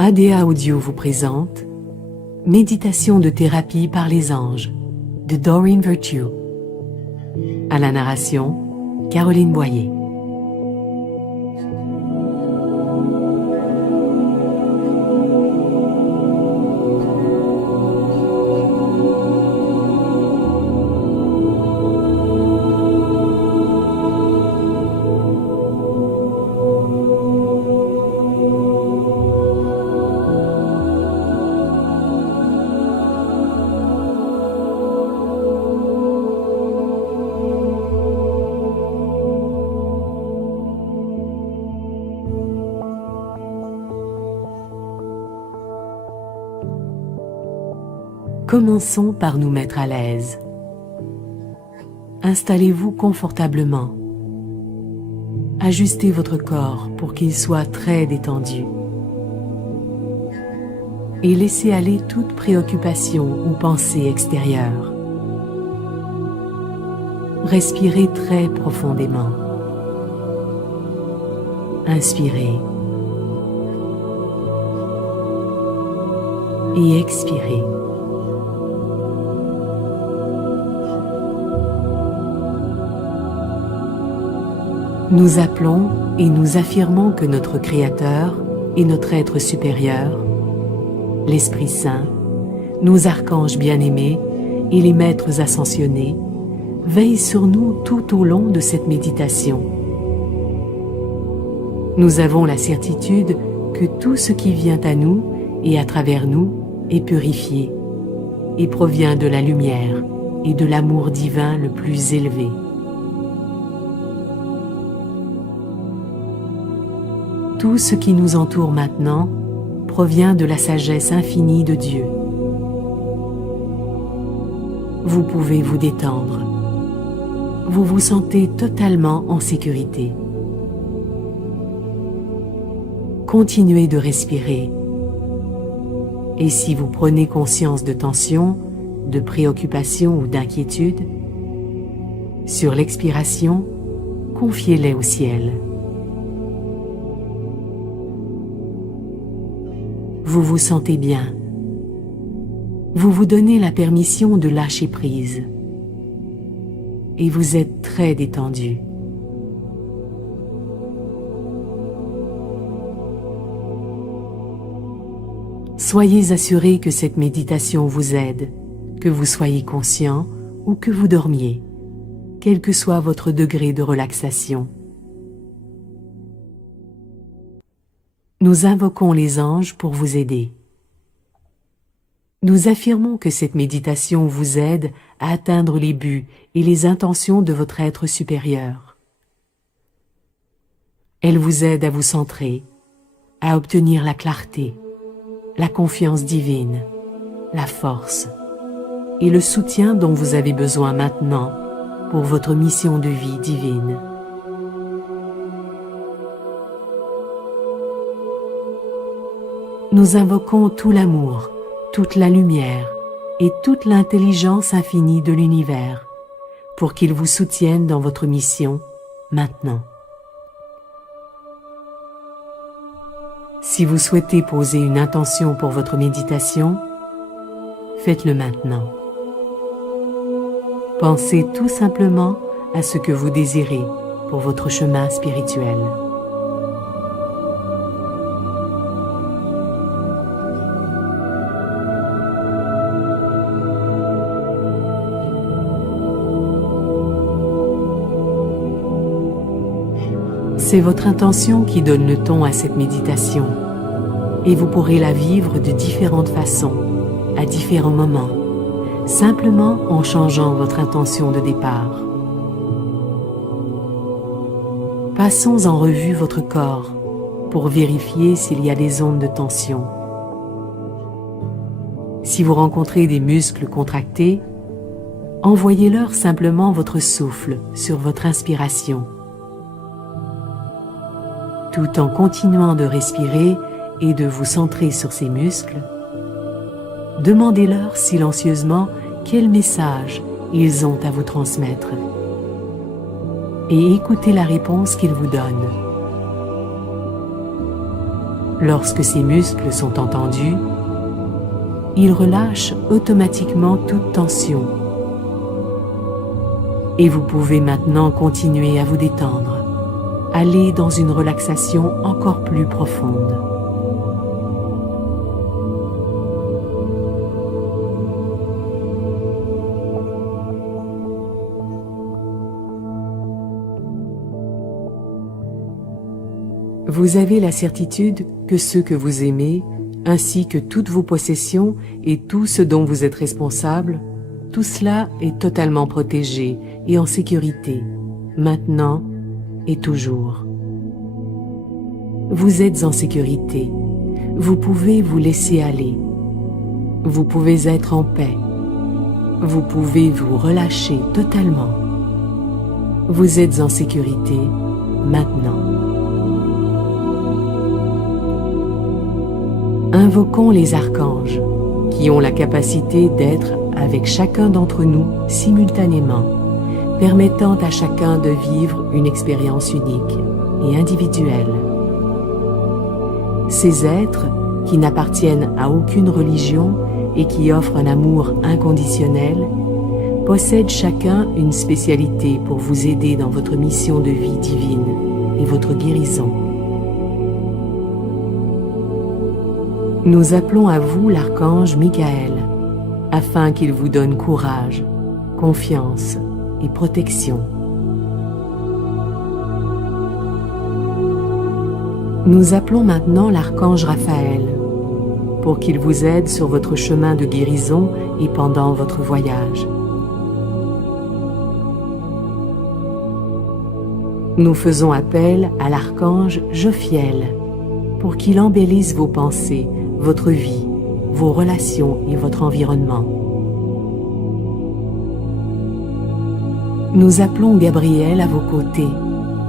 ADA Audio vous présente Méditation de thérapie par les anges de Doreen Virtue. À la narration, Caroline Boyer. Commençons par nous mettre à l'aise. Installez-vous confortablement. Ajustez votre corps pour qu'il soit très détendu. Et laissez aller toute préoccupation ou pensée extérieure. Respirez très profondément. Inspirez. Et expirez. Nous appelons et nous affirmons que notre Créateur et notre être supérieur, l'Esprit Saint, nos archanges bien-aimés et les maîtres ascensionnés veillent sur nous tout au long de cette méditation. Nous avons la certitude que tout ce qui vient à nous et à travers nous est purifié et provient de la lumière et de l'amour divin le plus élevé. Tout ce qui nous entoure maintenant provient de la sagesse infinie de Dieu. Vous pouvez vous détendre. Vous vous sentez totalement en sécurité. Continuez de respirer. Et si vous prenez conscience de tension, de préoccupation ou d'inquiétude, sur l'expiration, confiez-les au ciel. Vous vous sentez bien. Vous vous donnez la permission de lâcher prise. Et vous êtes très détendu. Soyez assurés que cette méditation vous aide, que vous soyez conscient ou que vous dormiez, quel que soit votre degré de relaxation. Nous invoquons les anges pour vous aider. Nous affirmons que cette méditation vous aide à atteindre les buts et les intentions de votre être supérieur. Elle vous aide à vous centrer, à obtenir la clarté, la confiance divine, la force et le soutien dont vous avez besoin maintenant pour votre mission de vie divine. Nous invoquons tout l'amour, toute la lumière et toute l'intelligence infinie de l'univers pour qu'ils vous soutiennent dans votre mission maintenant. Si vous souhaitez poser une intention pour votre méditation, faites-le maintenant. Pensez tout simplement à ce que vous désirez pour votre chemin spirituel. C'est votre intention qui donne le ton à cette méditation et vous pourrez la vivre de différentes façons, à différents moments, simplement en changeant votre intention de départ. Passons en revue votre corps pour vérifier s'il y a des zones de tension. Si vous rencontrez des muscles contractés, envoyez-leur simplement votre souffle sur votre inspiration. Tout en continuant de respirer et de vous centrer sur ces muscles, demandez-leur silencieusement quel message ils ont à vous transmettre et écoutez la réponse qu'ils vous donnent. Lorsque ces muscles sont entendus, ils relâchent automatiquement toute tension. Et vous pouvez maintenant continuer à vous détendre, aller dans une relaxation encore plus profonde. Vous avez la certitude que ceux que vous aimez, ainsi que toutes vos possessions et tout ce dont vous êtes responsable, tout cela est totalement protégé et en sécurité, maintenant et toujours. Vous êtes en sécurité. Vous pouvez vous laisser aller. Vous pouvez être en paix. Vous pouvez vous relâcher totalement. Vous êtes en sécurité maintenant. Invoquons les archanges, qui ont la capacité d'être avec chacun d'entre nous simultanément, permettant à chacun de vivre une expérience unique et individuelle. Ces êtres, qui n'appartiennent à aucune religion et qui offrent un amour inconditionnel, possèdent chacun une spécialité pour vous aider dans votre mission de vie divine et votre guérison. Nous appelons à vous l'archange Michael, afin qu'il vous donne courage, confiance et protection. Nous appelons maintenant l'archange Raphaël, pour qu'il vous aide sur votre chemin de guérison et pendant votre voyage. Nous faisons appel à l'archange Jophiel, pour qu'il embellisse vos pensées, votre vie, vos relations et votre environnement. Nous appelons Gabriel à vos côtés,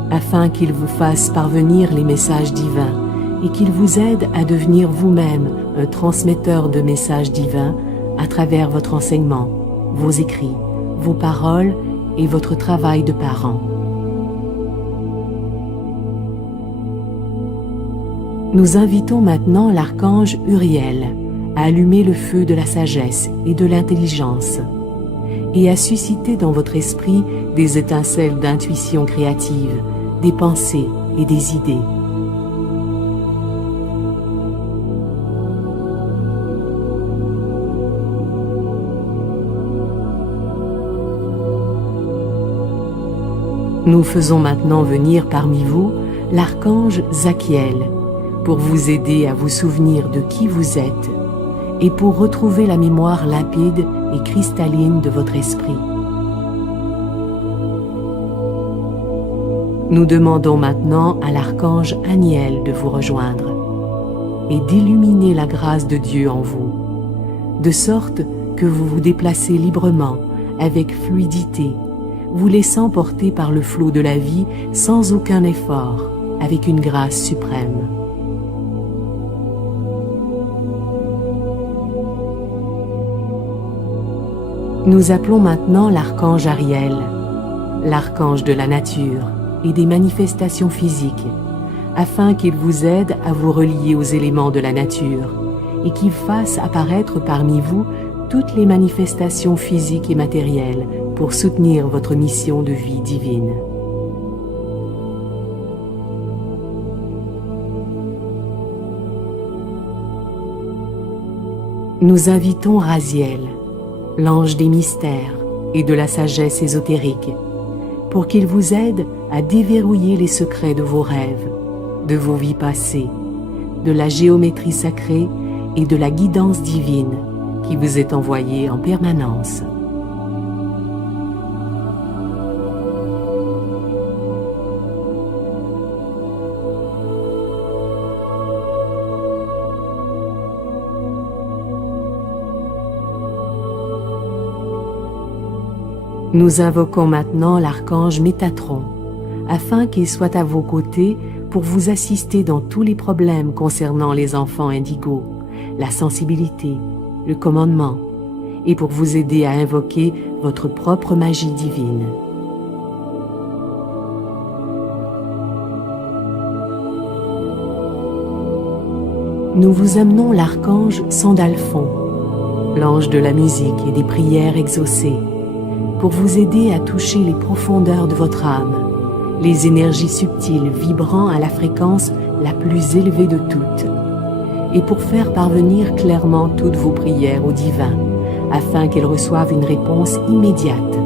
afin qu'il vous fasse parvenir les messages divins et qu'il vous aide à devenir vous-même un transmetteur de messages divins à travers votre enseignement, vos écrits, vos paroles et votre travail de parent. Nous invitons maintenant l'archange Uriel à allumer le feu de la sagesse et de l'intelligence et à susciter dans votre esprit des étincelles d'intuition créative, des pensées et des idées. Nous faisons maintenant venir parmi vous l'archange Zachiel, pour vous aider à vous souvenir de qui vous êtes et pour retrouver la mémoire limpide et cristalline de votre esprit. Nous demandons maintenant à l'archange Aniel de vous rejoindre et d'illuminer la grâce de Dieu en vous, de sorte que vous vous déplacez librement, avec fluidité, vous laissant porter par le flot de la vie sans aucun effort, avec une grâce suprême. Nous appelons maintenant l'archange Ariel, l'archange de la nature et des manifestations physiques, afin qu'il vous aide à vous relier aux éléments de la nature et qu'il fasse apparaître parmi vous toutes les manifestations physiques et matérielles pour soutenir votre mission de vie divine. Nous invitons Raziel, l'ange des mystères et de la sagesse ésotérique, pour qu'il vous aide à déverrouiller les secrets de vos rêves, de vos vies passées, de la géométrie sacrée et de la guidance divine qui vous est envoyée en permanence. Nous invoquons maintenant l'archange Métatron, afin qu'il soit à vos côtés pour vous assister dans tous les problèmes concernant les enfants indigos, la sensibilité, le commandement, et pour vous aider à invoquer votre propre magie divine. nous vous amenons l'archange Sandalphon, l'ange de la musique et des prières exaucées, pour vous aider à toucher les profondeurs de votre âme, les énergies subtiles vibrant à la fréquence la plus élevée de toutes, et pour faire parvenir clairement toutes vos prières au divin, afin qu'elles reçoivent une réponse immédiate.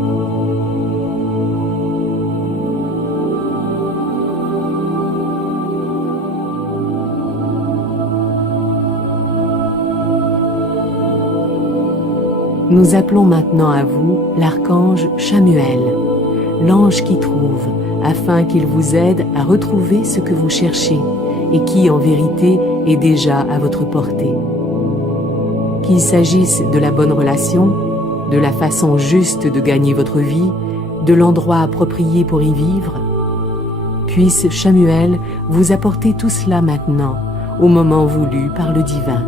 Nous appelons maintenant à vous l'archange Chamuel, l'ange qui trouve, afin qu'il vous aide à retrouver ce que vous cherchez et qui, en vérité, est déjà à votre portée. Qu'il s'agisse de la bonne relation, de la façon juste de gagner votre vie, de l'endroit approprié pour y vivre, puisse Chamuel vous apporter tout cela maintenant, au moment voulu par le divin.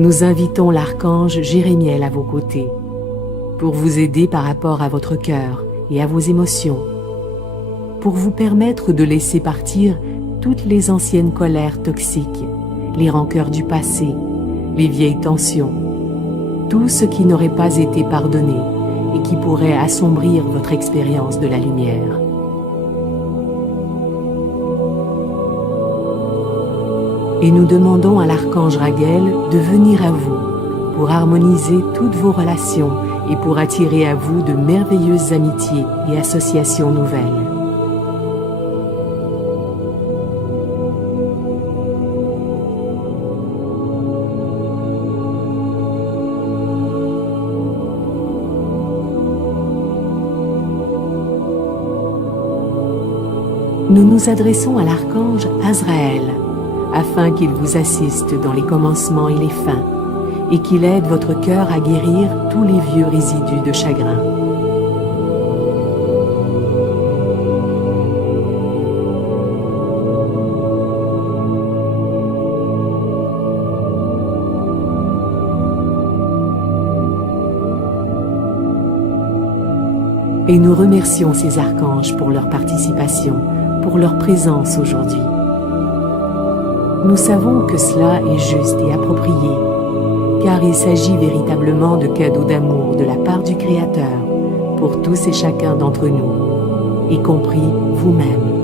Nous invitons l'archange Jérémiel à vos côtés, pour vous aider par rapport à votre cœur et à vos émotions, pour vous permettre de laisser partir toutes les anciennes colères toxiques, les rancœurs du passé, les vieilles tensions, tout ce qui n'aurait pas été pardonné et qui pourrait assombrir votre expérience de la lumière. Et nous demandons à l'archange Raguel de venir à vous pour harmoniser toutes vos relations et pour attirer à vous de merveilleuses amitiés et associations nouvelles. Nous nous adressons à l'archange Azraël, afin qu'il vous assiste dans les commencements et les fins, et qu'il aide votre cœur à guérir tous les vieux résidus de chagrin. Et nous remercions ces archanges pour leur participation, pour leur présence aujourd'hui. Nous savons que cela est juste et approprié, car il s'agit véritablement de cadeaux d'amour de la part du Créateur pour tous et chacun d'entre nous, y compris vous-même.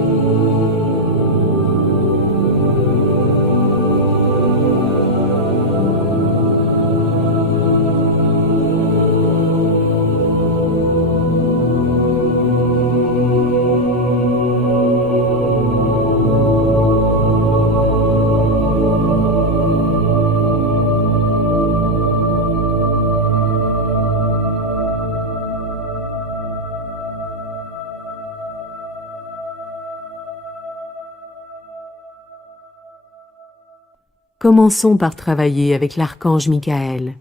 Commençons par travailler avec l'archange Michael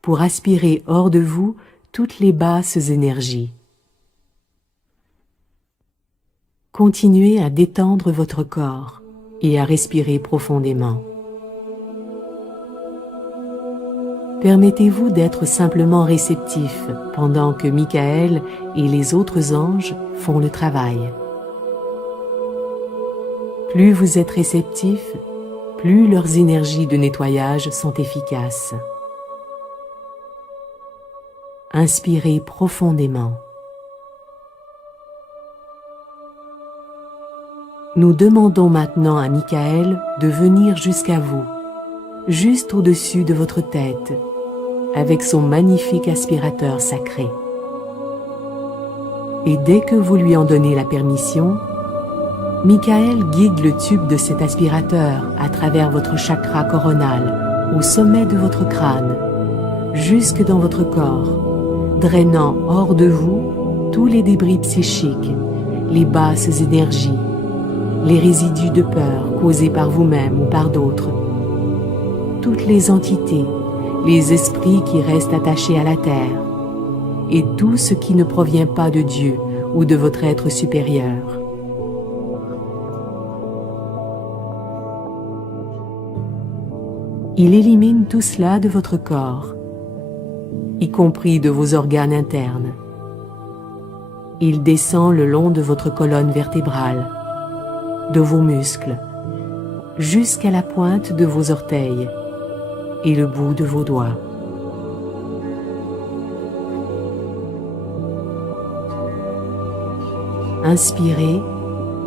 pour aspirer hors de vous toutes les basses énergies. Continuez à détendre votre corps et à respirer profondément. Permettez-vous d'être simplement réceptif pendant que Michael et les autres anges font le travail. Plus vous êtes réceptif, plus leurs énergies de nettoyage sont efficaces. Inspirez profondément. Nous demandons maintenant à Michael de venir jusqu'à vous, juste au-dessus de votre tête, avec son magnifique aspirateur sacré. Et dès que vous lui en donnez la permission, Michael guide le tube de cet aspirateur à travers votre chakra coronal, au sommet de votre crâne, jusque dans votre corps, drainant hors de vous tous les débris psychiques, les basses énergies, les résidus de peur causés par vous-même ou par d'autres, toutes les entités, les esprits qui restent attachés à la terre, et tout ce qui ne provient pas de Dieu ou de votre être supérieur. Il élimine tout cela de votre corps. y compris de vos organes internes. Il descend le long de votre colonne vertébrale, de vos muscles, jusqu'à la pointe de vos orteils et le bout de vos doigts. Inspirez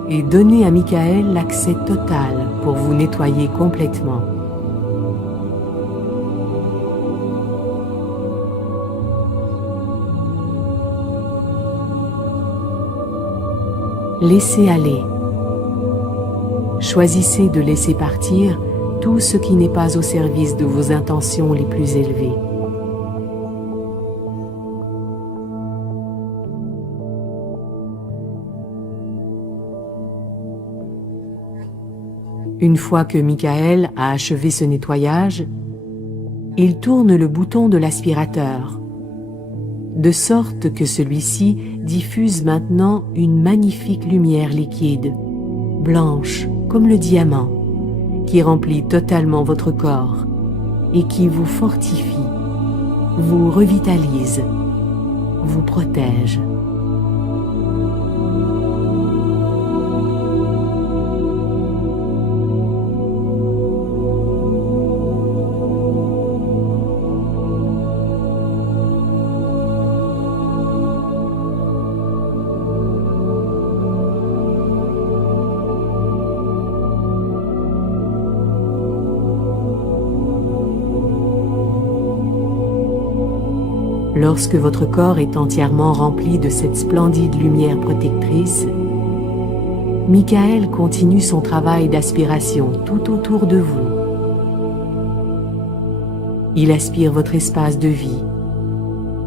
et donnez à Michael l'accès total pour vous nettoyer complètement. Laissez aller. Choisissez de laisser partir tout ce qui n'est pas au service de vos intentions les plus élevées. Une fois que Michael a achevé ce nettoyage, il tourne le bouton de l'aspirateur, de sorte que celui-ci diffuse maintenant une magnifique lumière liquide, blanche comme le diamant, qui remplit totalement votre corps et qui vous fortifie, vous revitalise, vous protège. Lorsque votre corps est entièrement rempli de cette splendide lumière protectrice, Michael continue son travail d'aspiration tout autour de vous. Il aspire votre espace de vie,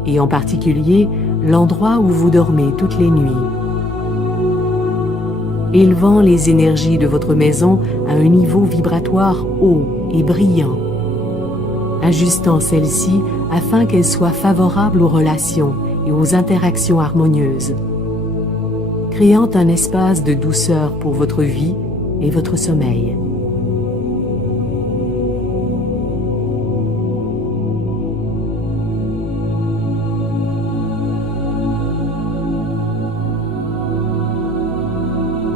et en particulier l'endroit où vous dormez toutes les nuits, élevant les énergies de votre maison à un niveau vibratoire haut et brillant, ajustant celle-ci afin qu'elle soit favorable aux relations et aux interactions harmonieuses, créant un espace de douceur pour votre vie et votre sommeil.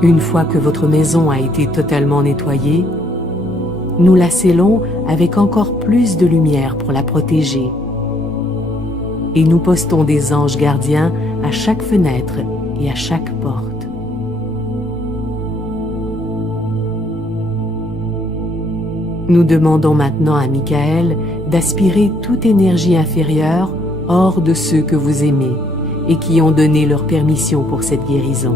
Une fois que votre maison a été totalement nettoyée, nous la scellons avec encore plus de lumière pour la protéger. Et nous postons des anges gardiens à chaque fenêtre et à chaque porte. Nous demandons maintenant à Michael d'aspirer toute énergie inférieure hors de ceux que vous aimez et qui ont donné leur permission pour cette guérison.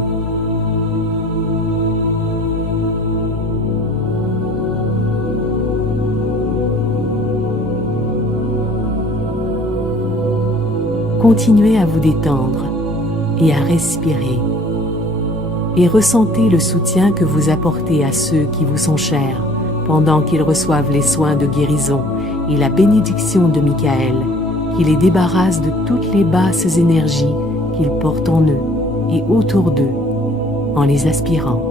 Continuez à vous détendre et à respirer, et ressentez le soutien que vous apportez à ceux qui vous sont chers pendant qu'ils reçoivent les soins de guérison et la bénédiction de Michael, qui les débarrasse de toutes les basses énergies qu'ils portent en eux et autour d'eux, en les aspirant.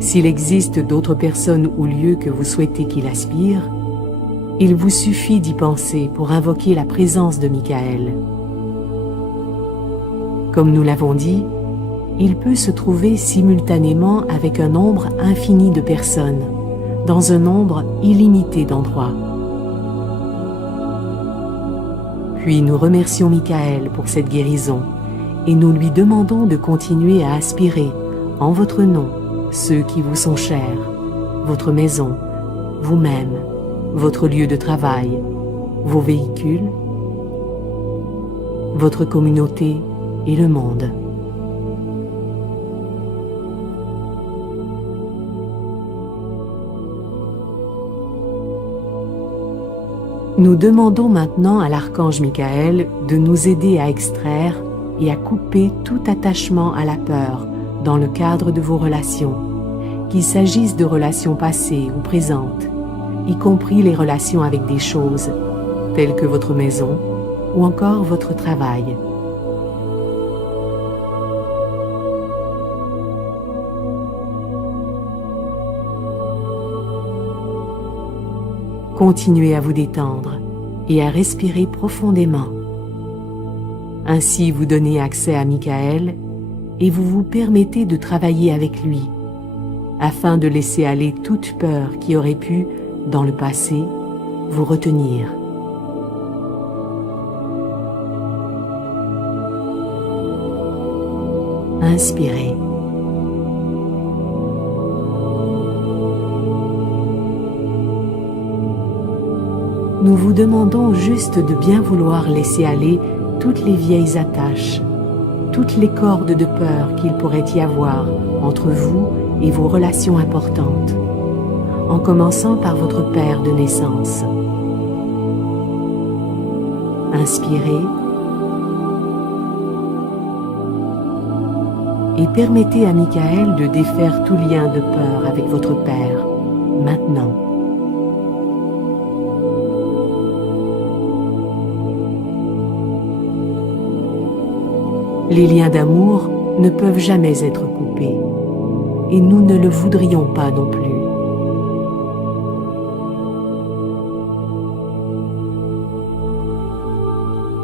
S'il existe d'autres personnes ou lieux que vous souhaitez qu'il aspire, il vous suffit d'y penser pour invoquer la présence de Michael. Comme nous l'avons dit, il peut se trouver simultanément avec un nombre infini de personnes, dans un nombre illimité d'endroits. Puis nous remercions Michael pour cette guérison et nous lui demandons de continuer à aspirer, en votre nom, ceux qui vous sont chers, votre maison, vous-même, votre lieu de travail, vos véhicules, votre communauté et le monde. Nous demandons maintenant à l'archange Michael de nous aider à extraire et à couper tout attachement à la peur dans le cadre de vos relations, qu'il s'agisse de relations passées ou présentes, y compris les relations avec des choses, telles que votre maison ou encore votre travail. continuez à vous détendre et à respirer profondément. Ainsi, vous donnez accès à Michael et vous vous permettez de travailler avec lui, afin de laisser aller toute peur qui aurait pu, dans le passé, vous retenir. Inspirez. Nous vous demandons juste de bien vouloir laisser aller toutes les vieilles attaches, toutes les cordes de peur qu'il pourrait y avoir entre vous et vos relations importantes, en commençant par votre père de naissance. Inspirez et permettez à Michael de défaire tout lien de peur avec votre père, maintenant. Les liens d'amour ne peuvent jamais être coupés, et nous ne le voudrions pas non plus.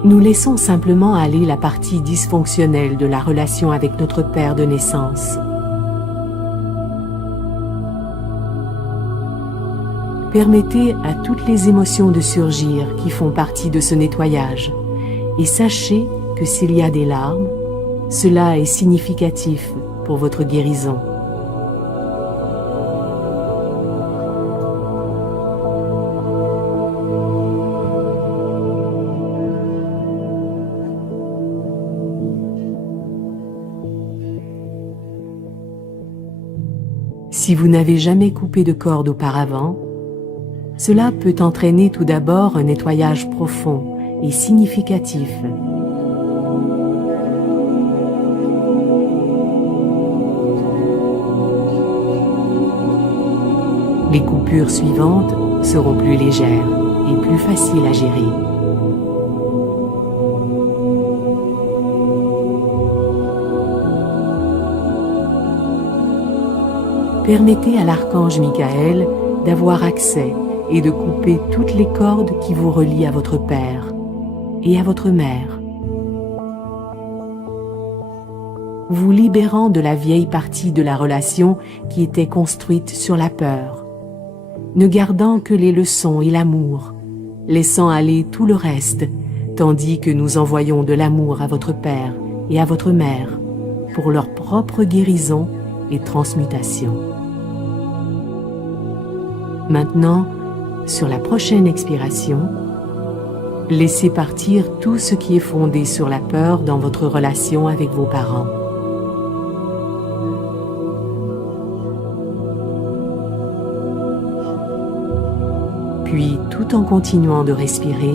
Nous laissons simplement aller la partie dysfonctionnelle de la relation avec notre père de naissance. Permettez à toutes les émotions de surgir qui font partie de ce nettoyage, et sachez que s'il y a des larmes, cela est significatif pour votre guérison. Si vous n'avez jamais coupé de corde auparavant, cela peut entraîner tout d'abord un nettoyage profond et significatif. Les coupures suivantes seront plus légères et plus faciles à gérer. Permettez à l'archange Michael d'avoir accès et de couper toutes les cordes qui vous relient à votre père et à votre mère, vous libérant de la vieille partie de la relation qui était construite sur la peur, ne gardant que les leçons et l'amour, laissant aller tout le reste, tandis que nous envoyons de l'amour à votre père et à votre mère pour leur propre guérison et transmutation. Maintenant, sur la prochaine expiration, laissez partir tout ce qui est fondé sur la peur dans votre relation avec vos parents. Puis, tout en continuant de respirer,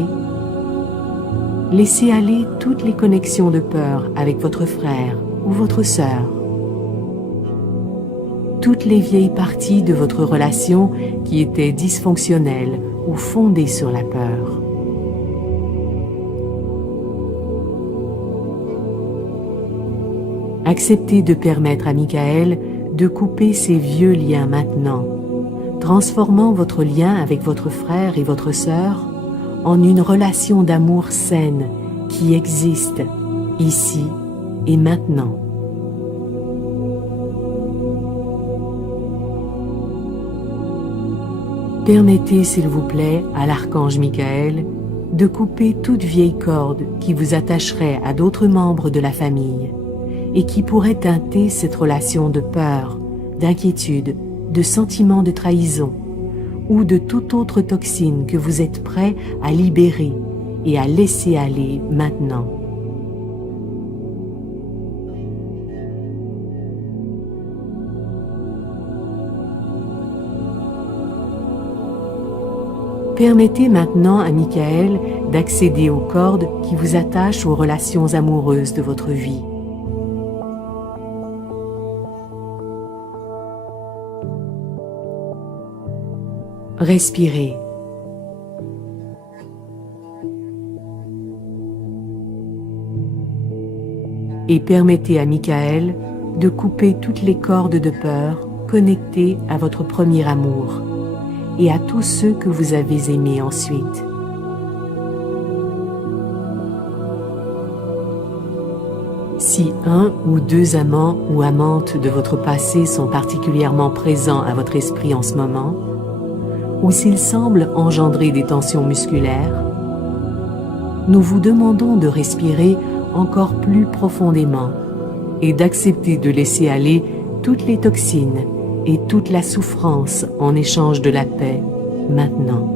laissez aller toutes les connexions de peur avec votre frère ou votre sœur. Toutes les vieilles parties de votre relation qui étaient dysfonctionnelles ou fondées sur la peur. Acceptez de permettre à Michael de couper ces vieux liens maintenant, transformant votre lien avec votre frère et votre sœur en une relation d'amour saine qui existe ici et maintenant. Permettez, s'il vous plaît, à l'archange Michael de couper toute vieille corde qui vous attacherait à d'autres membres de la famille et qui pourrait teinter cette relation de peur, d'inquiétude, de sentiment de trahison ou de toute autre toxine que vous êtes prêt à libérer et à laisser aller maintenant. Permettez maintenant à Michael d'accéder aux cordes qui vous attachent aux relations amoureuses de votre vie. Respirez. Et permettez à Michael de couper toutes les cordes de peur connectées à votre premier amour et à tous ceux que vous avez aimés ensuite. Si un ou deux amants ou amantes de votre passé sont particulièrement présents à votre esprit en ce moment, ou s'ils semblent engendrer des tensions musculaires, nous vous demandons de respirer encore plus profondément et d'accepter de laisser aller toutes les toxines et toute la souffrance en échange de la paix maintenant.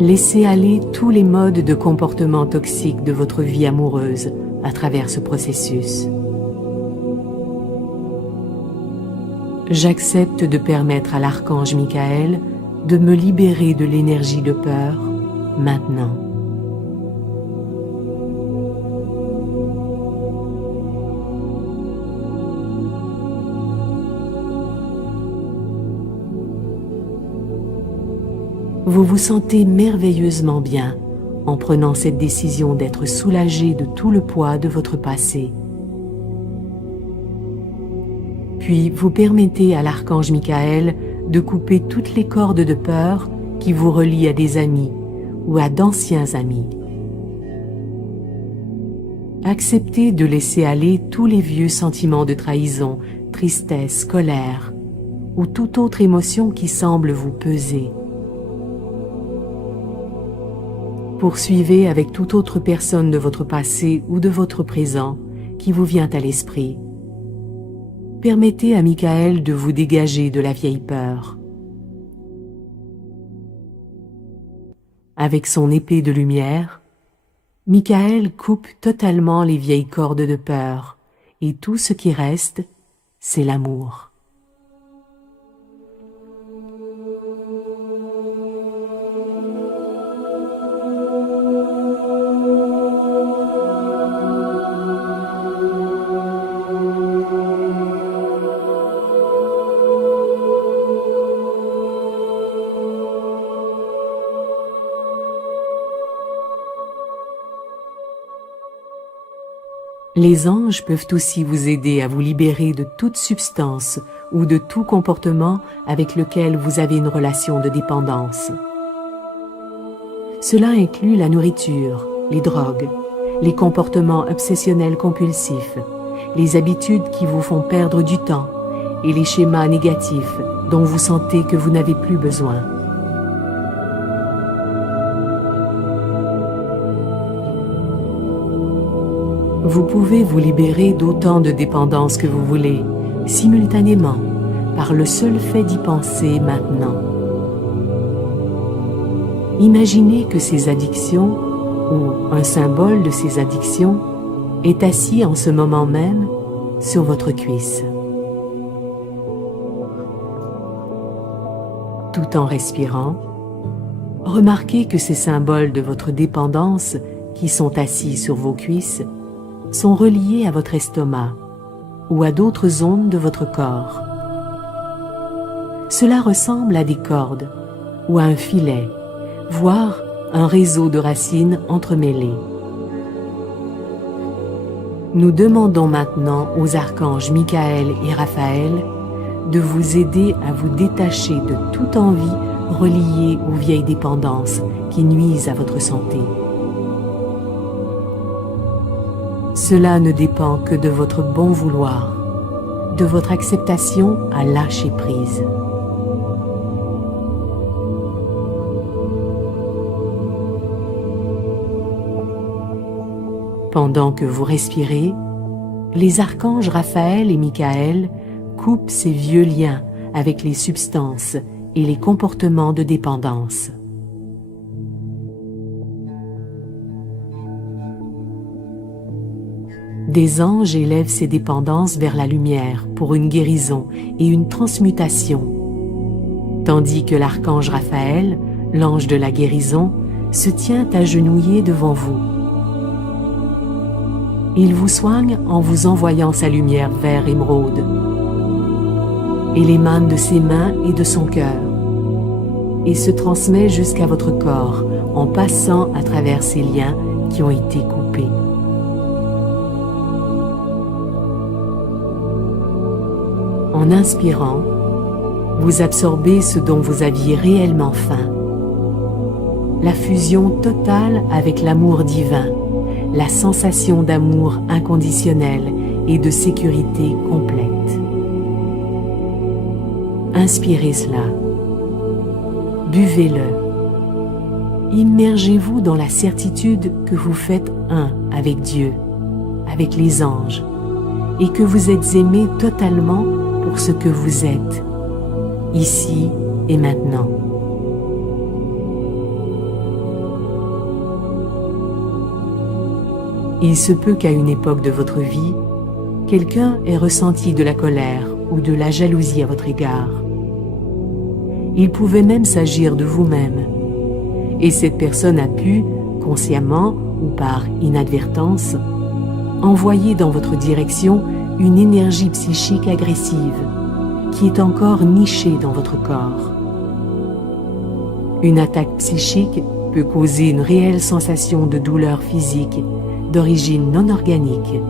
Laissez aller tous les modes de comportement toxiques de votre vie amoureuse à travers ce processus. J'accepte de permettre à l'archange Michael de me libérer de l'énergie de peur maintenant. Vous vous sentez merveilleusement bien en prenant cette décision d'être soulagé de tout le poids de votre passé. Puis vous permettez à l'archange Michael de couper toutes les cordes de peur qui vous relient à des amis ou à d'anciens amis. Acceptez de laisser aller tous les vieux sentiments de trahison, tristesse, colère ou toute autre émotion qui semble vous peser. Poursuivez avec toute autre personne de votre passé ou de votre présent qui vous vient à l'esprit. Permettez à Michael de vous dégager de la vieille peur. Avec son épée de lumière, Michael coupe totalement les vieilles cordes de peur et tout ce qui reste, c'est l'amour. Les anges peuvent aussi vous aider à vous libérer de toute substance ou de tout comportement avec lequel vous avez une relation de dépendance. Cela inclut la nourriture, les drogues, les comportements obsessionnels compulsifs, les habitudes qui vous font perdre du temps et les schémas négatifs dont vous sentez que vous n'avez plus besoin. Vous pouvez vous libérer d'autant de dépendances que vous voulez, simultanément, par le seul fait d'y penser maintenant. Imaginez que ces addictions, ou un symbole de ces addictions, est assis en ce moment même sur votre cuisse. Tout en respirant, remarquez que ces symboles de votre dépendance qui sont assis sur vos cuisses sont reliés à votre estomac ou à d'autres zones de votre corps. Cela ressemble à des cordes ou à un filet, voire un réseau de racines entremêlées. Nous demandons maintenant aux archanges Michael et Raphaël de vous aider à vous détacher de toute envie reliée aux vieilles dépendances qui nuisent à votre santé. Cela ne dépend que de votre bon vouloir, de votre acceptation à lâcher prise. Pendant que vous respirez, les archanges Raphaël et Michael coupent ces vieux liens avec les substances et les comportements de dépendance. Des anges élèvent ces dépendances vers la lumière pour une guérison et une transmutation, tandis que l'archange Raphaël, l'ange de la guérison, se tient agenouillé devant vous. Il vous soigne en vous envoyant sa lumière vert émeraude. Elle émane de ses mains et de son cœur, et se transmet jusqu'à votre corps en passant à travers ces liens qui ont été coupés. En inspirant, vous absorbez ce dont vous aviez réellement faim. La fusion totale avec l'amour divin, la sensation d'amour inconditionnel et de sécurité complète. Inspirez cela. Buvez-le. Immergez-vous dans la certitude que vous faites un avec Dieu, avec les anges, et que vous êtes aimé totalement pour ce que vous êtes, ici et maintenant. Il se peut qu'à une époque de votre vie, quelqu'un ait ressenti de la colère ou de la jalousie à votre égard. Il pouvait même s'agir de vous-même, et cette personne a pu, consciemment ou par inadvertance, envoyer dans votre direction une énergie psychique agressive qui est encore nichée dans votre corps. Une attaque psychique peut causer une réelle sensation de douleur physique d'origine non organique.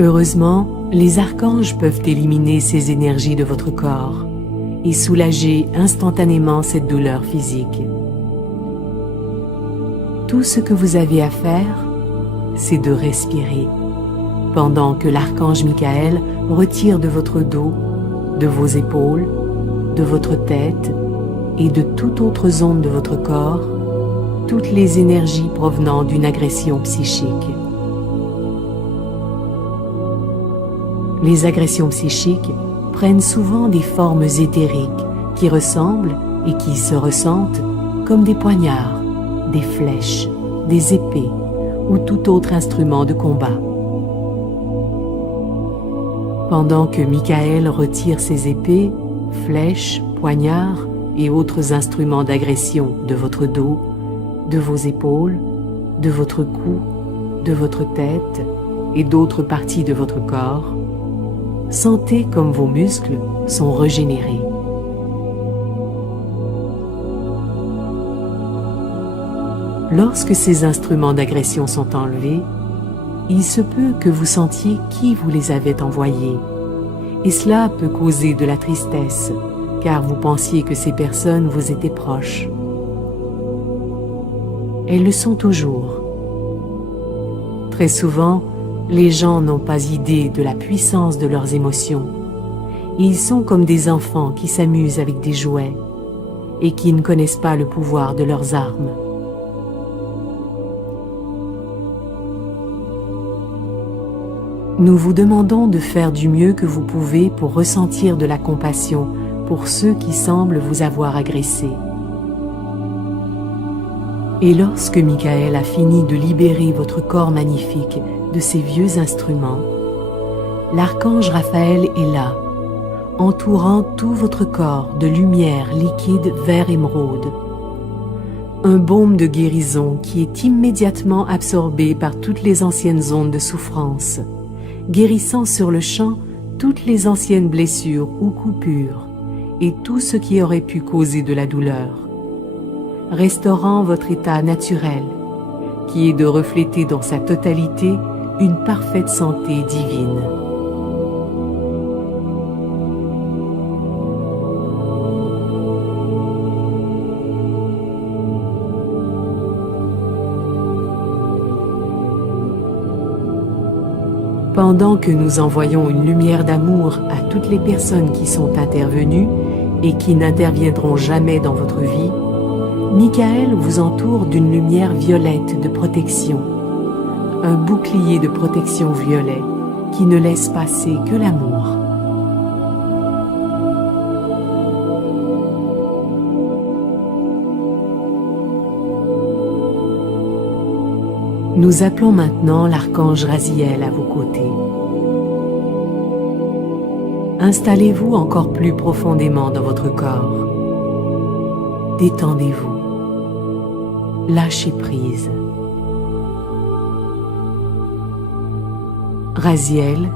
Heureusement, les archanges peuvent éliminer ces énergies de votre corps et soulager instantanément cette douleur physique. Tout ce que vous avez à faire, c'est de respirer, pendant que l'archange Michael retire de votre dos, de vos épaules, de votre tête et de toute autre zone de votre corps, toutes les énergies provenant d'une agression psychique. Les agressions psychiques prennent souvent des formes éthériques qui ressemblent et qui se ressentent comme des poignards, des flèches, des épées ou tout autre instrument de combat. Pendant que Michael retire ses épées, flèches, poignards et autres instruments d'agression de votre dos, de vos épaules, de votre cou, de votre tête et d'autres parties de votre corps, sentez comme vos muscles sont régénérés. Lorsque ces instruments d'agression sont enlevés, il se peut que vous sentiez qui vous les avait envoyés, et cela peut causer de la tristesse, car vous pensiez que ces personnes vous étaient proches. Elles le sont toujours. Très souvent, les gens n'ont pas idée de la puissance de leurs émotions. Ils sont comme des enfants qui s'amusent avec des jouets et qui ne connaissent pas le pouvoir de leurs armes. Nous vous demandons de faire du mieux que vous pouvez pour ressentir de la compassion pour ceux qui semblent vous avoir agressé. Et lorsque Michael a fini de libérer votre corps magnifique de ces vieux instruments, l'archange Raphaël est là, entourant tout votre corps de lumière liquide vert émeraude. Un baume de guérison qui est immédiatement absorbé par toutes les anciennes ondes de souffrance, guérissant sur le champ toutes les anciennes blessures ou coupures et tout ce qui aurait pu causer de la douleur, restaurant votre état naturel, qui est de refléter dans sa totalité une parfaite santé divine. Pendant que nous envoyons une lumière d'amour à toutes les personnes qui sont intervenues et qui n'interviendront jamais dans votre vie, Michael vous entoure d'une lumière violette de protection, un bouclier de protection violet qui ne laisse passer que l'amour. Nous appelons maintenant l'archange Raziel à vos côtés. Installez-vous encore plus profondément dans votre corps. Détendez-vous. Lâchez prise. Raziel,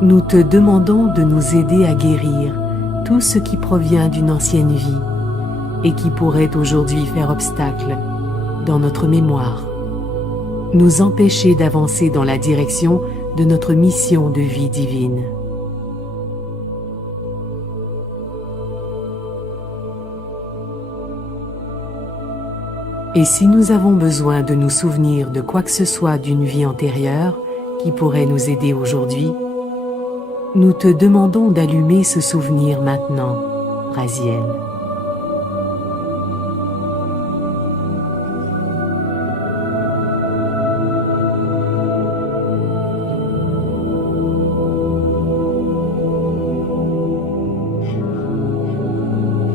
nous te demandons de nous aider à guérir tout ce qui provient d'une ancienne vie et qui pourrait aujourd'hui faire obstacle dans notre mémoire, nous empêcher d'avancer dans la direction de notre mission de vie divine. Et si nous avons besoin de nous souvenir de quoi que ce soit d'une vie antérieure qui pourrait nous aider aujourd'hui, nous te demandons d'allumer ce souvenir maintenant, Raziel.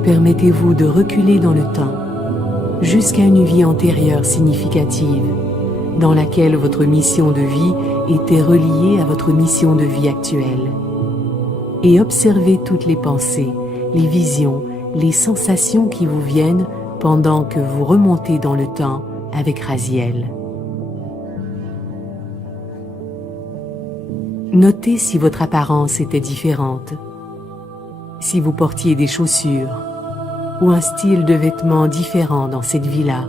Permettez-vous de reculer dans le temps, jusqu'à une vie antérieure significative, dans laquelle votre mission de vie était reliée à votre mission de vie actuelle. Et observez toutes les pensées, les visions, les sensations qui vous viennent pendant que vous remontez dans le temps avec Raziel. Notez si votre apparence était différente, si vous portiez des chaussures, ou un style de vêtements différent dans cette vie-là.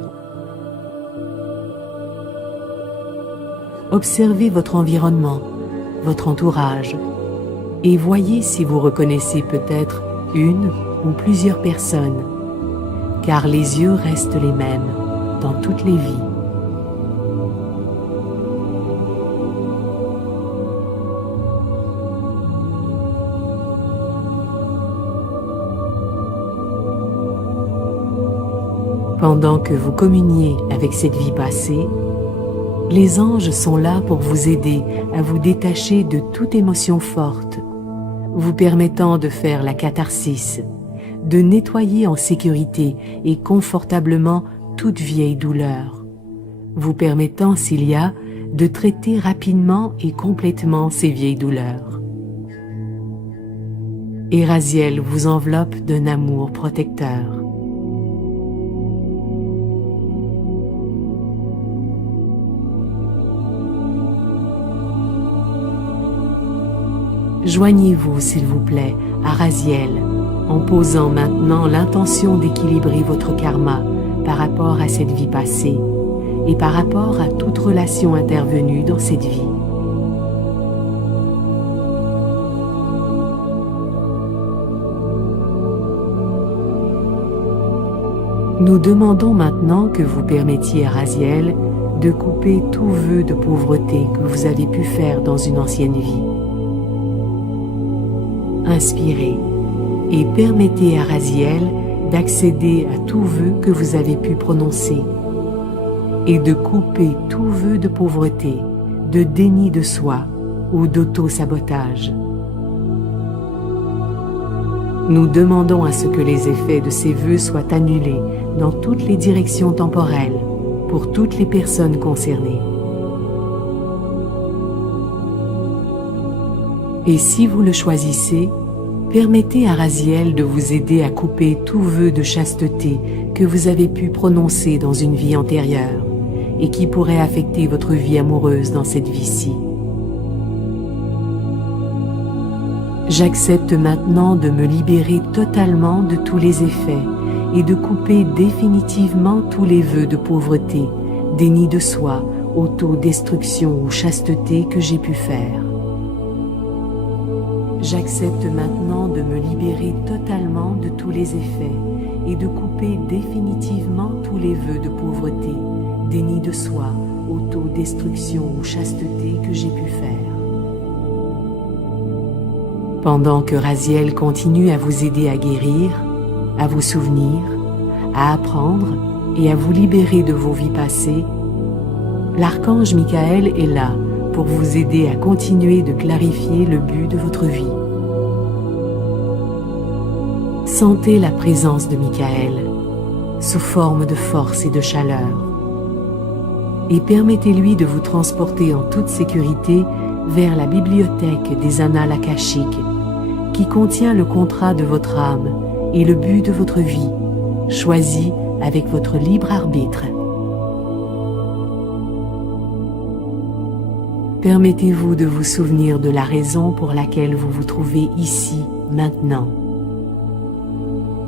Observez votre environnement, votre entourage, et voyez si vous reconnaissez peut-être une ou plusieurs personnes, car les yeux restent les mêmes dans toutes les vies. Pendant que vous communiez avec cette vie passée, les anges sont là pour vous aider à vous détacher de toute émotion forte, vous permettant de faire la catharsis, de nettoyer en sécurité et confortablement toute vieille douleur, vous permettant, s'il y a, de traiter rapidement et complètement ces vieilles douleurs. Et Raziel vous enveloppe d'un amour protecteur. Joignez-vous, s'il vous plaît, à Raziel, en posant maintenant l'intention d'équilibrer votre karma par rapport à cette vie passée et par rapport à toute relation intervenue dans cette vie. Nous demandons maintenant que vous permettiez à Raziel de couper tout vœu de pauvreté que vous avez pu faire dans une ancienne vie. Inspirez et permettez à Raziel d'accéder à tout vœu que vous avez pu prononcer et de couper tout vœu de pauvreté, de déni de soi ou d'auto-sabotage. Nous demandons à ce que les effets de ces vœux soient annulés dans toutes les directions temporelles pour toutes les personnes concernées. Et si vous le choisissez, permettez à Raziel de vous aider à couper tout vœu de chasteté que vous avez pu prononcer dans une vie antérieure et qui pourrait affecter votre vie amoureuse dans cette vie-ci. J'accepte maintenant de me libérer totalement de tous les effets et de couper définitivement tous les vœux de pauvreté, déni de soi, autodestruction ou chasteté que j'ai pu faire. J'accepte maintenant de me libérer totalement de tous les effets et de couper définitivement tous les vœux de pauvreté, déni de soi, autodestruction ou chasteté que j'ai pu faire. Pendant que Raziel continue à vous aider à guérir, à vous souvenir, à apprendre et à vous libérer de vos vies passées, l'archange Michael est là pour vous aider à continuer de clarifier le but de votre vie. Sentez la présence de Michael sous forme de force et de chaleur et permettez-lui de vous transporter en toute sécurité vers la bibliothèque des annales akashiques qui contient le contrat de votre âme et le but de votre vie, choisi avec votre libre arbitre. Permettez-vous de vous souvenir de la raison pour laquelle vous vous trouvez ici, maintenant.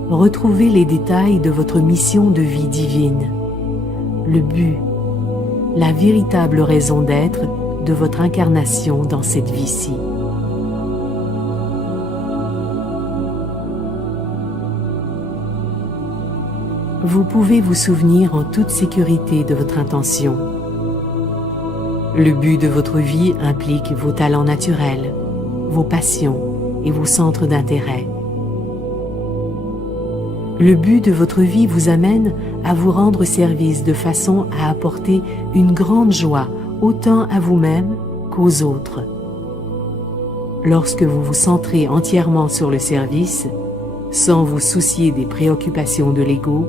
Retrouvez les détails de votre mission de vie divine, le but, la véritable raison d'être de votre incarnation dans cette vie-ci. Vous pouvez vous souvenir en toute sécurité de votre intention. Le but de votre vie implique vos talents naturels, vos passions et vos centres d'intérêt. Le but de votre vie vous amène à vous rendre service de façon à apporter une grande joie autant à vous-même qu'aux autres. Lorsque vous vous centrez entièrement sur le service, sans vous soucier des préoccupations de l'ego,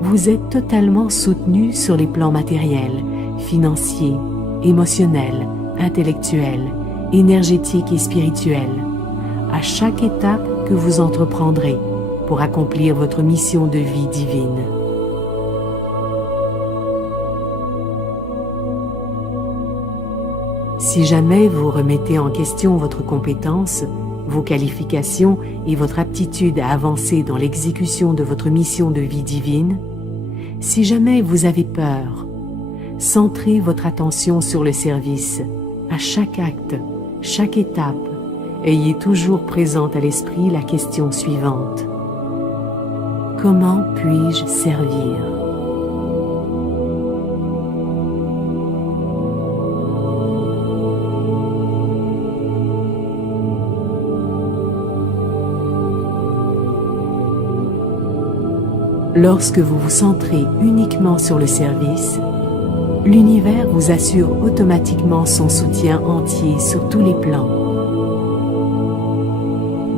vous êtes totalement soutenu sur les plans matériels, financiers, émotionnels, intellectuels, énergétiques et spirituels, à chaque étape que vous entreprendrez pour accomplir votre mission de vie divine. Si jamais vous remettez en question votre compétence, vos qualifications et votre aptitude à avancer dans l'exécution de votre mission de vie divine, si jamais vous avez peur, centrez votre attention sur le service. À chaque acte, chaque étape, ayez toujours présente à l'esprit la question suivante. Comment puis-je servir ? Lorsque vous vous centrez uniquement sur le service, l'univers vous assure automatiquement son soutien entier sur tous les plans.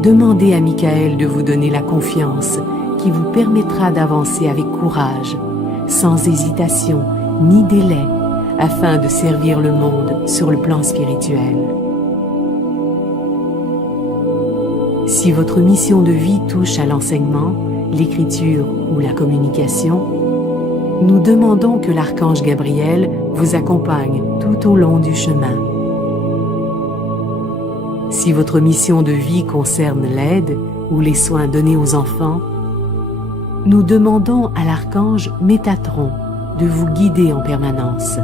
Demandez à Michael de vous donner la confiance qui vous permettra d'avancer avec courage, sans hésitation ni délai, afin de servir le monde sur le plan spirituel. Si votre mission de vie touche à l'enseignement, l'écriture ou la communication, nous demandons que l'archange Gabriel vous accompagne tout au long du chemin. Si votre mission de vie concerne l'aide ou les soins donnés aux enfants, nous demandons à l'archange Métatron de vous guider en permanence.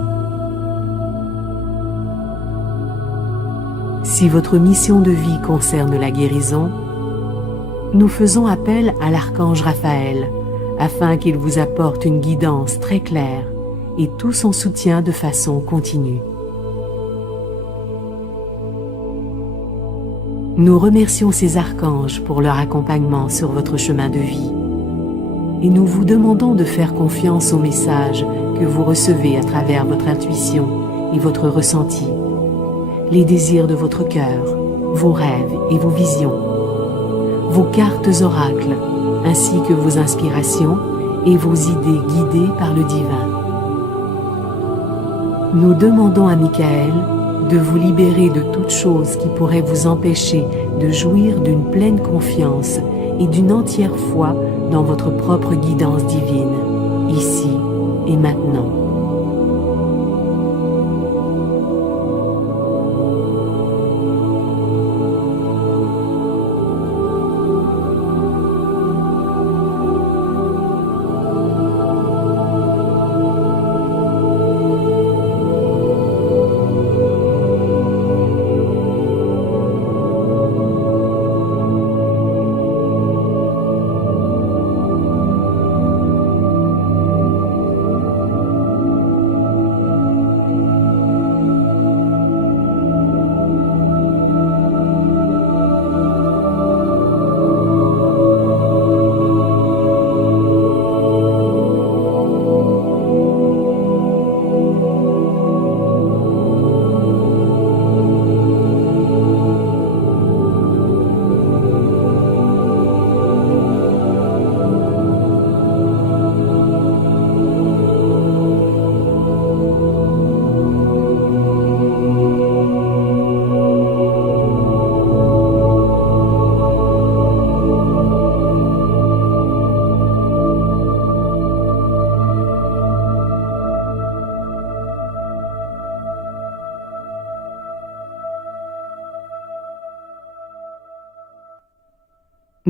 Si votre mission de vie concerne la guérison, nous faisons appel à l'archange Raphaël afin qu'il vous apporte une guidance très claire et tout son soutien de façon continue. Nous remercions ces archanges pour leur accompagnement sur votre chemin de vie et nous vous demandons de faire confiance aux messages que vous recevez à travers votre intuition et votre ressenti, les désirs de votre cœur, vos rêves et vos visions, vos cartes oracles, ainsi que vos inspirations et vos idées guidées par le divin. Nous demandons à Michael de vous libérer de toute chose qui pourrait vous empêcher de jouir d'une pleine confiance et d'une entière foi dans votre propre guidance divine, ici et maintenant.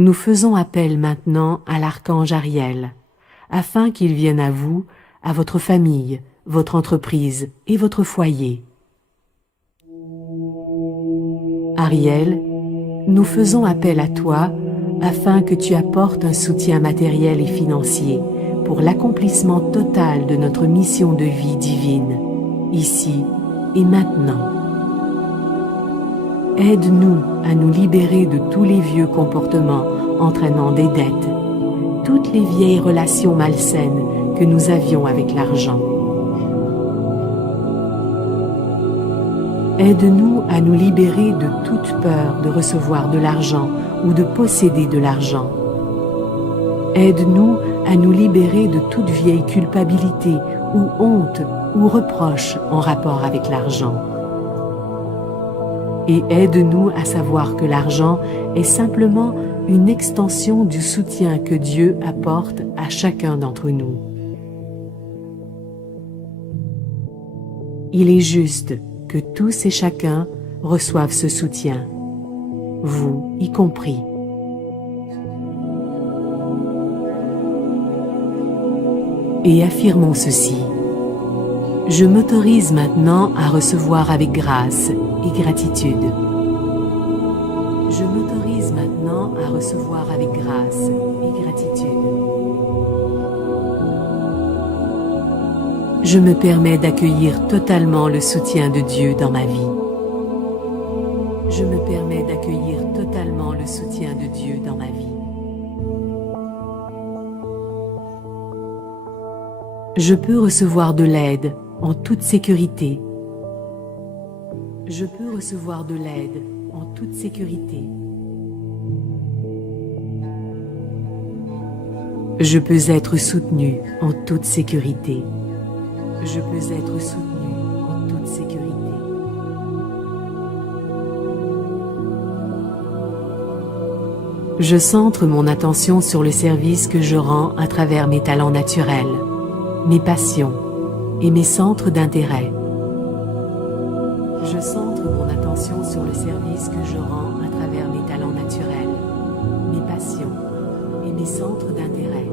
Nous faisons appel maintenant à l'archange Ariel, afin qu'il vienne à vous, à votre famille, votre entreprise et votre foyer. Ariel, nous faisons appel à toi afin que tu apportes un soutien matériel et financier pour l'accomplissement total de notre mission de vie divine, ici et maintenant. Aide-nous à nous libérer de tous les vieux comportements entraînant des dettes, toutes les vieilles relations malsaines que nous avions avec l'argent. Aide-nous à nous libérer de toute peur de recevoir de l'argent ou de posséder de l'argent. Aide-nous à nous libérer de toute vieille culpabilité ou honte ou reproche en rapport avec l'argent. Et aide-nous à savoir que l'argent est simplement une extension du soutien que Dieu apporte à chacun d'entre nous. Il est juste que tous et chacun reçoivent ce soutien, vous y compris. Et affirmons ceci. Je m'autorise maintenant à recevoir avec grâce et gratitude. Je m'autorise maintenant à recevoir avec grâce et gratitude. Je me permets d'accueillir totalement le soutien de Dieu dans ma vie. Je me permets d'accueillir totalement le soutien de Dieu dans ma vie. Je peux recevoir de l'aide en toute sécurité. Je peux recevoir de l'aide en toute sécurité. Je peux être soutenu en toute sécurité. Je peux être soutenu en toute sécurité. Je centre mon attention sur le service que je rends à travers mes talents naturels, mes passions et mes centres d'intérêt. Je centre mon attention sur le service que je rends à travers mes talents naturels, mes passions et mes centres d'intérêt.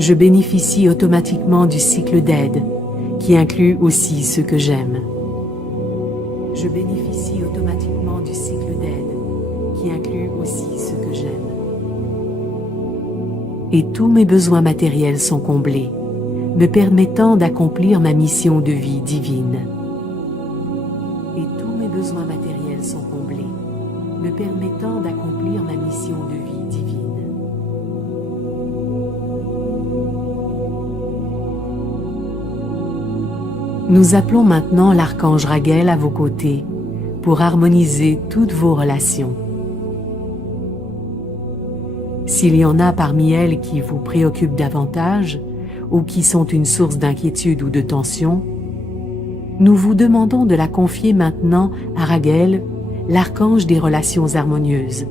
Je bénéficie automatiquement du cycle d'aide, qui inclut aussi ceux que j'aime. Je bénéficie automatiquement du cycle d'aide, qui inclut aussi ceux que j'aime. Et tous mes besoins matériels sont comblés, me permettant d'accomplir ma mission de vie divine. Et tous mes besoins matériels sont comblés, me permettant d'accomplir ma mission de vie divine. Nous appelons maintenant l'archange Raguel à vos côtés pour harmoniser toutes vos relations. S'il y en a parmi elles qui vous préoccupent davantage ou qui sont une source d'inquiétude ou de tension, nous vous demandons de la confier maintenant à Raguel, l'archange des relations harmonieuses,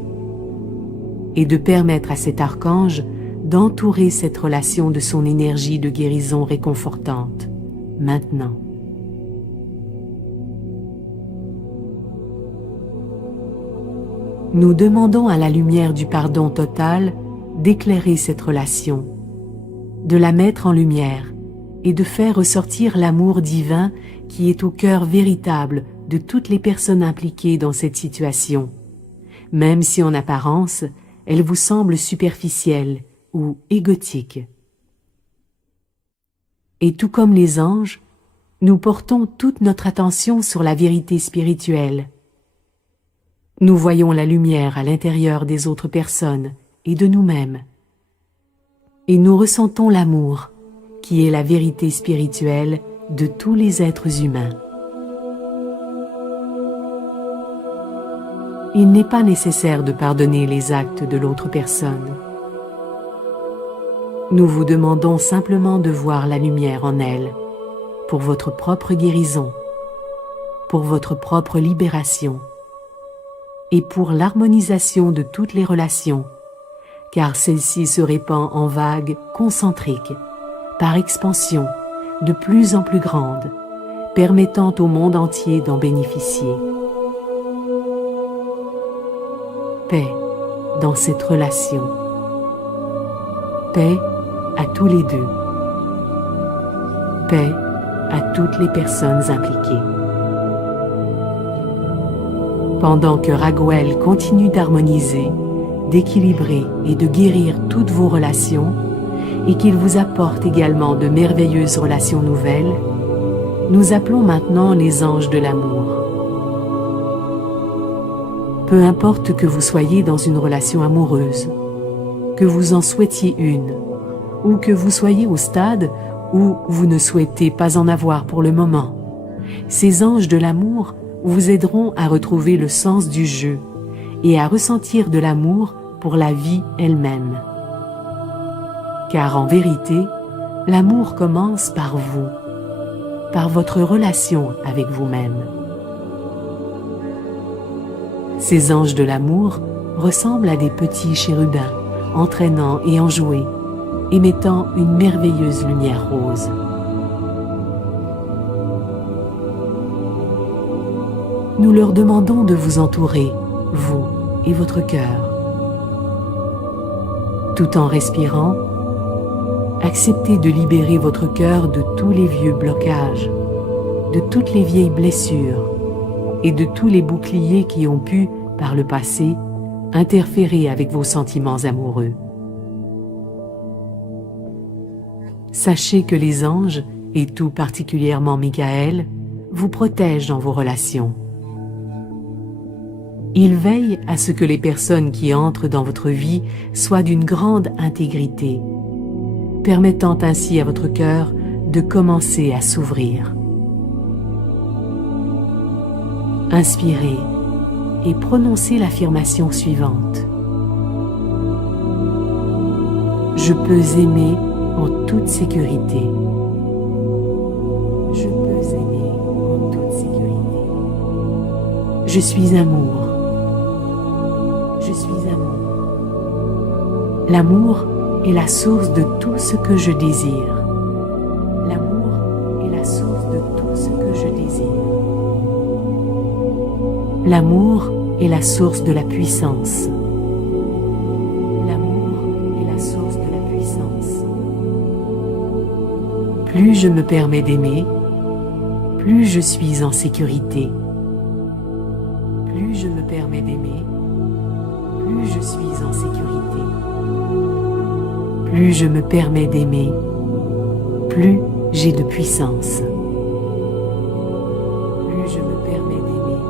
et de permettre à cet archange d'entourer cette relation de son énergie de guérison réconfortante, maintenant. Nous demandons à la lumière du pardon total d'éclairer cette relation, de la mettre en lumière et de faire ressortir l'amour divin qui est au cœur véritable de toutes les personnes impliquées dans cette situation, même si en apparence, elle vous semble superficielle ou égotique. Et tout comme les anges, nous portons toute notre attention sur la vérité spirituelle. Nous voyons la lumière à l'intérieur des autres personnes et de nous-mêmes. Et nous ressentons l'amour, qui est la vérité spirituelle de tous les êtres humains. Il n'est pas nécessaire de pardonner les actes de l'autre personne. Nous vous demandons simplement de voir la lumière en elle, pour votre propre guérison, pour votre propre libération, et pour l'harmonisation de toutes les relations, car celle-ci se répand en vagues concentriques, par expansion, de plus en plus grande, permettant au monde entier d'en bénéficier. Paix dans cette relation. Paix à tous les deux. Paix à toutes les personnes impliquées. Pendant que Raguel continue d'harmoniser, d'équilibrer et de guérir toutes vos relations, et qu'il vous apporte également de merveilleuses relations nouvelles, nous appelons maintenant les anges de l'amour. Peu importe que vous soyez dans une relation amoureuse, que vous en souhaitiez une, ou que vous soyez au stade où vous ne souhaitez pas en avoir pour le moment, ces anges de l'amour vous aideront à retrouver le sens du jeu et à ressentir de l'amour pour la vie elle-même. Car en vérité, l'amour commence par vous, par votre relation avec vous-même. Ces anges de l'amour ressemblent à des petits chérubins, entraînants et enjoués, émettant une merveilleuse lumière rose. Nous leur demandons de vous entourer, vous et votre cœur. Tout en respirant, acceptez de libérer votre cœur de tous les vieux blocages, de toutes les vieilles blessures et de tous les boucliers qui ont pu, par le passé, interférer avec vos sentiments amoureux. Sachez que les anges, et tout particulièrement Michael, vous protègent dans vos relations. Ils veillent à ce que les personnes qui entrent dans votre vie soient d'une grande intégrité, permettant ainsi à votre cœur de commencer à s'ouvrir. Inspirez et prononcez l'affirmation suivante. Je peux aimer en toute sécurité. Je peux aimer en toute sécurité. Je suis amour. Je suis amour. L'amour est la source de tout ce que je désire. L'amour est la source de tout ce que je désire. L'amour est la source de la puissance. L'amour est la source de la puissance. Plus je me permets d'aimer, plus je suis en sécurité. Plus je me permets d'aimer, plus je suis en sécurité. Plus je me permets d'aimer, plus j'ai de puissance. Plus je me permets d'aimer,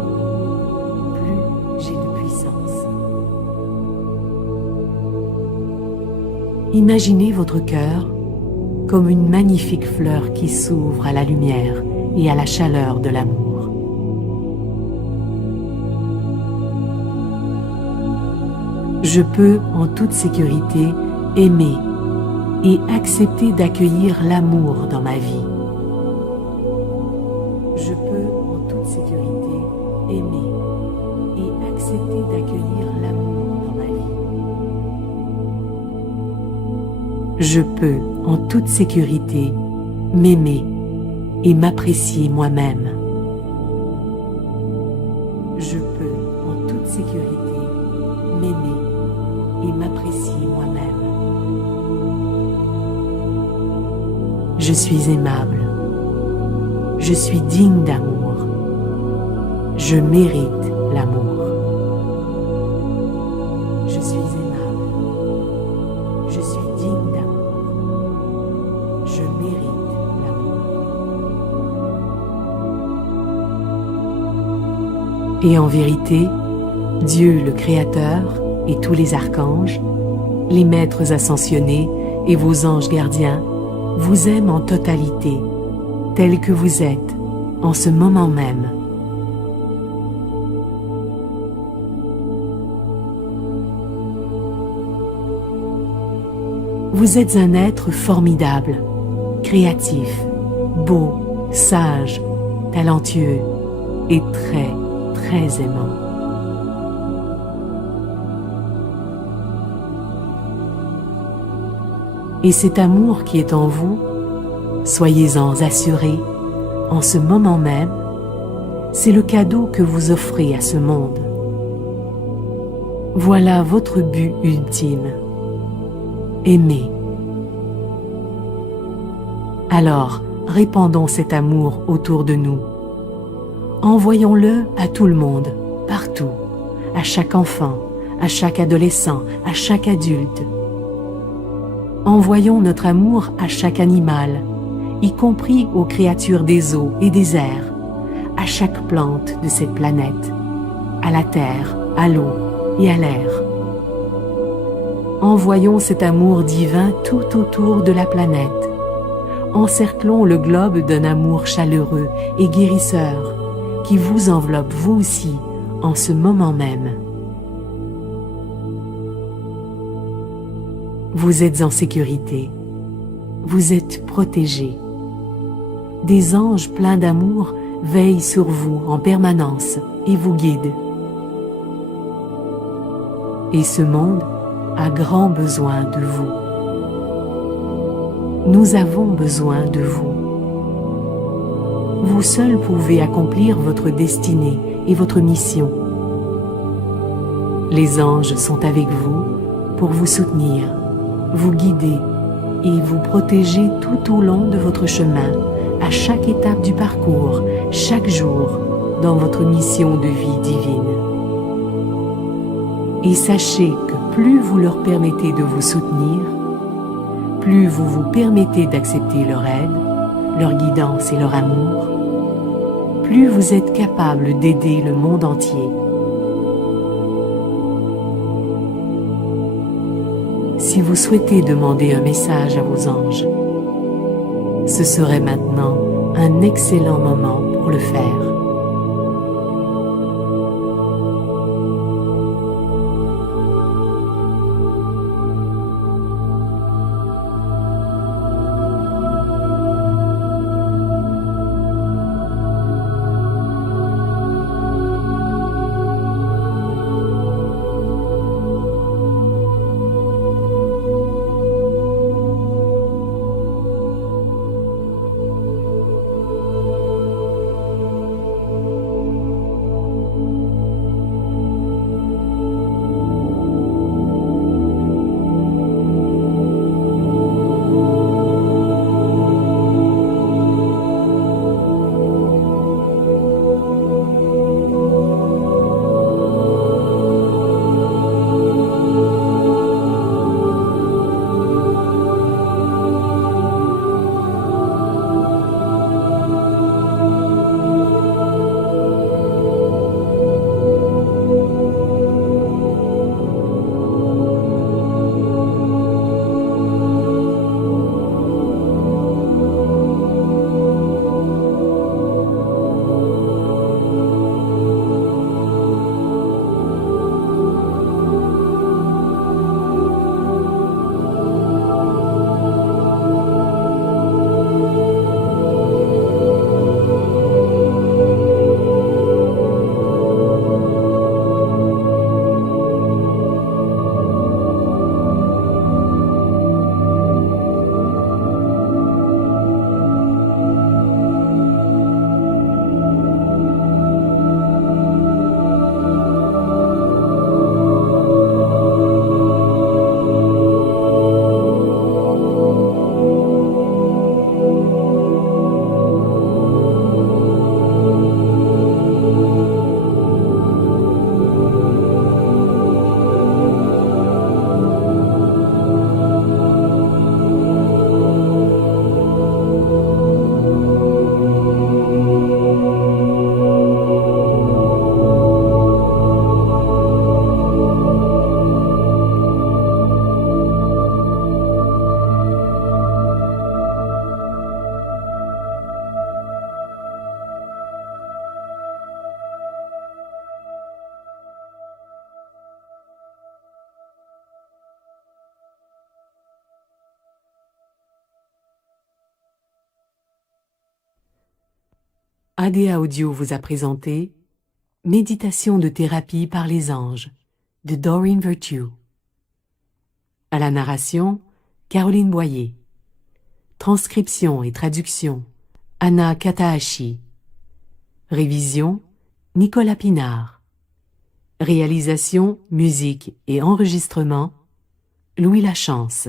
plus j'ai de puissance. Imaginez votre cœur comme une magnifique fleur qui s'ouvre à la lumière et à la chaleur de l'amour. Je peux, en toute sécurité, aimer et accepter d'accueillir l'amour dans ma vie. Je peux, en toute sécurité, aimer et accepter d'accueillir l'amour dans ma vie. Je peux, en toute sécurité, m'aimer et m'apprécier moi-même. Je peux, en toute sécurité, m'aimer et m'apprécier moi-même. Je suis aimable. Je suis digne d'amour. Je mérite l'amour. Je suis aimable. Je suis digne d'amour. Je mérite l'amour. Et en vérité, Dieu le Créateur et tous les archanges, les maîtres ascensionnés et vos anges gardiens vous aiment en totalité, tel que vous êtes, en ce moment même. Vous êtes un être formidable, créatif, beau, sage, talentueux et très, très aimant. Et cet amour qui est en vous, soyez-en assurés, en ce moment même, c'est le cadeau que vous offrez à ce monde. Voilà votre but ultime. Aimer. Alors, répandons cet amour autour de nous. Envoyons-le à tout le monde, partout. tout, à chaque enfant, à chaque adolescent, à chaque adulte. Envoyons notre amour à chaque animal, y compris aux créatures des eaux et des airs, à chaque plante de cette planète, à la terre, à l'eau et à l'air. Envoyons cet amour divin tout autour de la planète. Encerclons le globe d'un amour chaleureux et guérisseur qui vous enveloppe vous aussi en ce moment même. Vous êtes en sécurité. Vous êtes protégés. Des anges pleins d'amour veillent sur vous en permanence et vous guident. Et ce monde a grand besoin de vous. Nous avons besoin de vous. Vous seul pouvez accomplir votre destinée et votre mission. Les anges sont avec vous pour vous soutenir, vous guider et vous protéger tout au long de votre chemin, à chaque étape du parcours, chaque jour, dans votre mission de vie divine. Et sachez que plus vous leur permettez de vous soutenir, plus vous vous permettez d'accepter leur aide, leur guidance et leur amour, plus vous êtes capable d'aider le monde entier. Si vous souhaitez demander un message à vos anges, ce serait maintenant un excellent moment pour le faire. ADA Audio vous a présenté Méditation de thérapie par les anges de Doreen Virtue. À la narration, Caroline Boyer. Transcription et traduction, Anna Katahashi. Révision, Nicolas Pinard. Réalisation, musique et enregistrement, Louis Lachance.